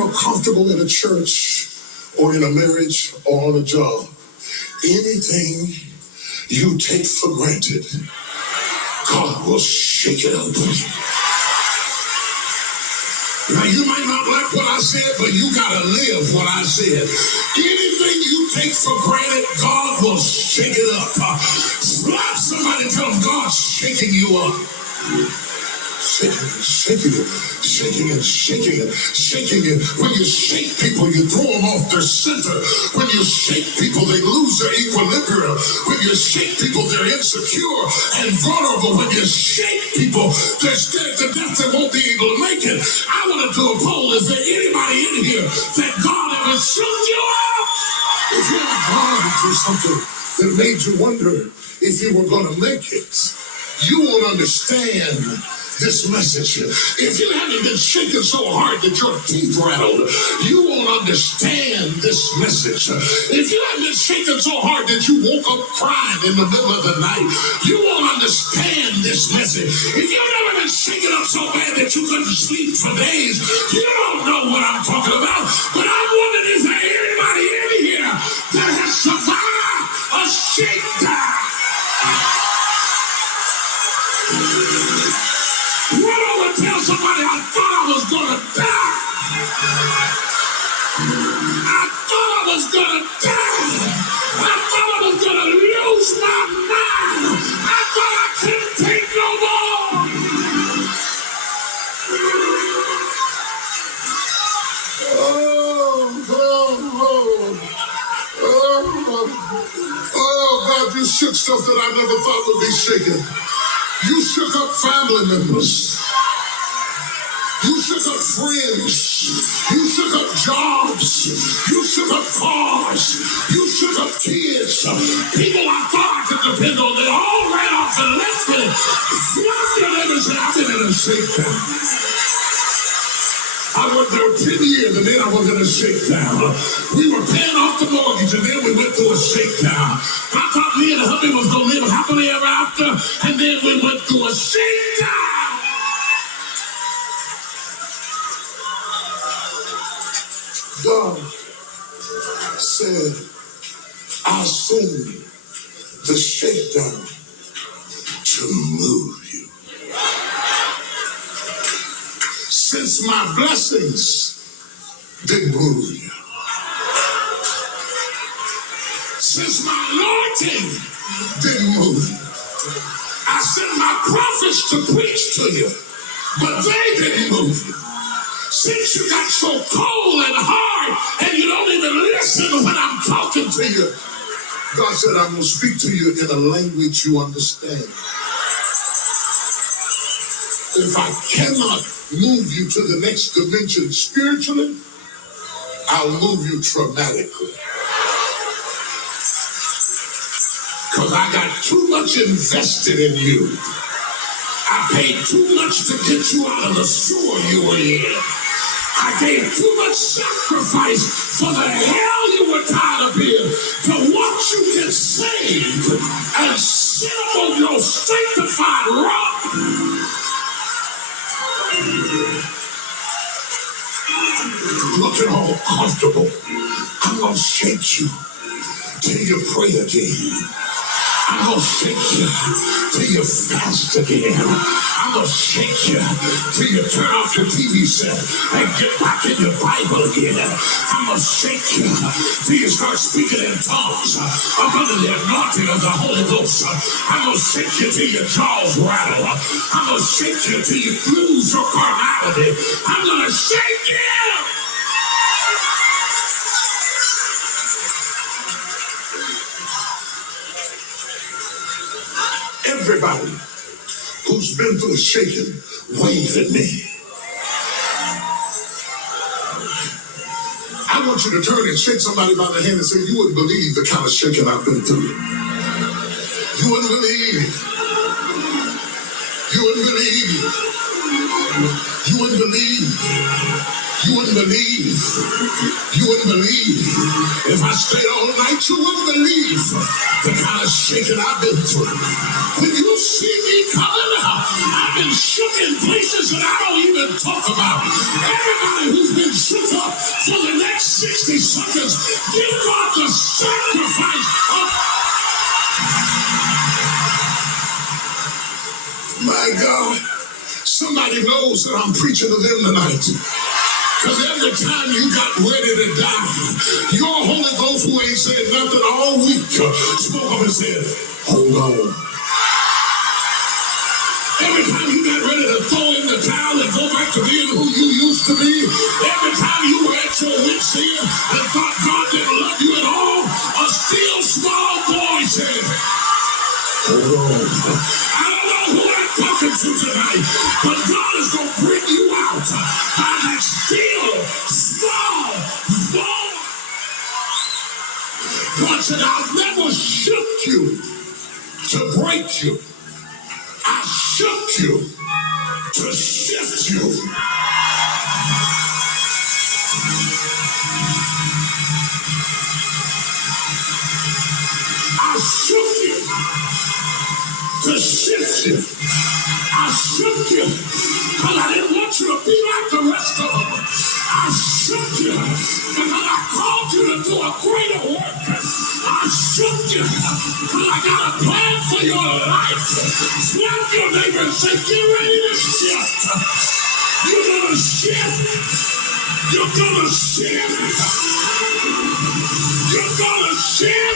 you're comfortable in a church or in a marriage or on a job, anything you take for granted, God will shake it up. Now, you might not like what I said, but you gotta live what I said. Anything you take for granted, God will shake it up. Slap somebody, tell them God's shaking you up. Shaking it. When you shake people, you throw them off their center. When you shake people, they lose their equilibrium. When you shake people, they're insecure and vulnerable. When you shake people, they're scared to death they won't be able to make it. I want to do a poll. Is there anybody in here that God ever shook you up? If you ever gone through something that made you wonder if you were going to make it, you won't understand this message. If you haven't been shaken so hard that your teeth rattled, you won't understand this message. If you haven't been shaken so hard that you woke up crying in the middle of the night, you won't understand this message. If you've never been shaken up so bad that you couldn't sleep for days, you don't know what I'm talking about. But I'm wondering, is there anybody in here that has survived a shakedown? Run over and tell somebody, I thought I was gonna die. I thought I was gonna die. I thought I was gonna lose my mind. I thought I couldn't take no more. Oh, God, you shook stuff that I never thought would be shaken. You shook up family members. You shook up friends. You shook up jobs. You shook up cars. You shook up kids. People I thought I could depend on, they all ran off and left me. I've been in a shakedown. I worked there 10 years and then I was in a shakedown. We were paying off the mortgage and then we went through a shakedown. I thought me and the hubby was going to live happily ever after, and then we went through a shakedown. God said, I'll send the shakedown to move you. Since my blessings didn't move you. Since my anointing didn't move you. I sent my prophets to preach to you, but they didn't move you. Since you got so cold and hard and you don't even listen when I'm talking to you, God said, I'm going to speak to you in a language you understand. If I cannot move you to the next dimension spiritually, I'll move you traumatically. Because I got too much invested in you. I paid too much to get you out of the sewer you were in. I gave too much sacrifice for the hell you were tired of being to watch you get saved and sit on your sanctified rock. Looking all comfortable, I'm going to shake you till you pray again. I'm going to shake you till you fast again. I'm going to shake you till you turn off your TV set and get back in your Bible again. I'm going to shake you till you start speaking in tongues up under the anointing of the Holy Ghost. I'm going to shake you till your jaws rattle. I'm going to shake you till you lose your carnality. I'm going to shake you. Everybody who's been through shaking, wave at me. I want you to turn and shake somebody by the hand and say, you wouldn't believe the kind of shaking I've been through. You wouldn't believe. You wouldn't believe. You wouldn't believe. You wouldn't believe. You wouldn't believe. If I stayed all night, you wouldn't believe the kind of shaking I've been through. When you see me coming, I've been shook in places that I don't even talk about. Everybody who's been shook up for the next 60 seconds, give God the sacrifice of my God. Somebody knows that I'm preaching to them tonight. Because every time you got ready to die, your Holy Ghost, who ain't said nothing all week, spoke up and said, hold on. Every time you got ready to throw in the towel and go back to being who you used to be, every time you were at your wits' end and thought God didn't love you at all, a still small voice said, hold on. I don't know who I'm talking to tonight, but God is going to bring you out by that still small voice. God said, I've never shook you to break you. I shook you to shift you. I shook you to shift you. I shook you because I didn't want you to be like the rest of them. I shook you because I called you to do a greater work. I shook you because I got a plan for your life. Slap your neighbor and say, get ready to shift. You're going to shift. You're going to shift. You're going to shift.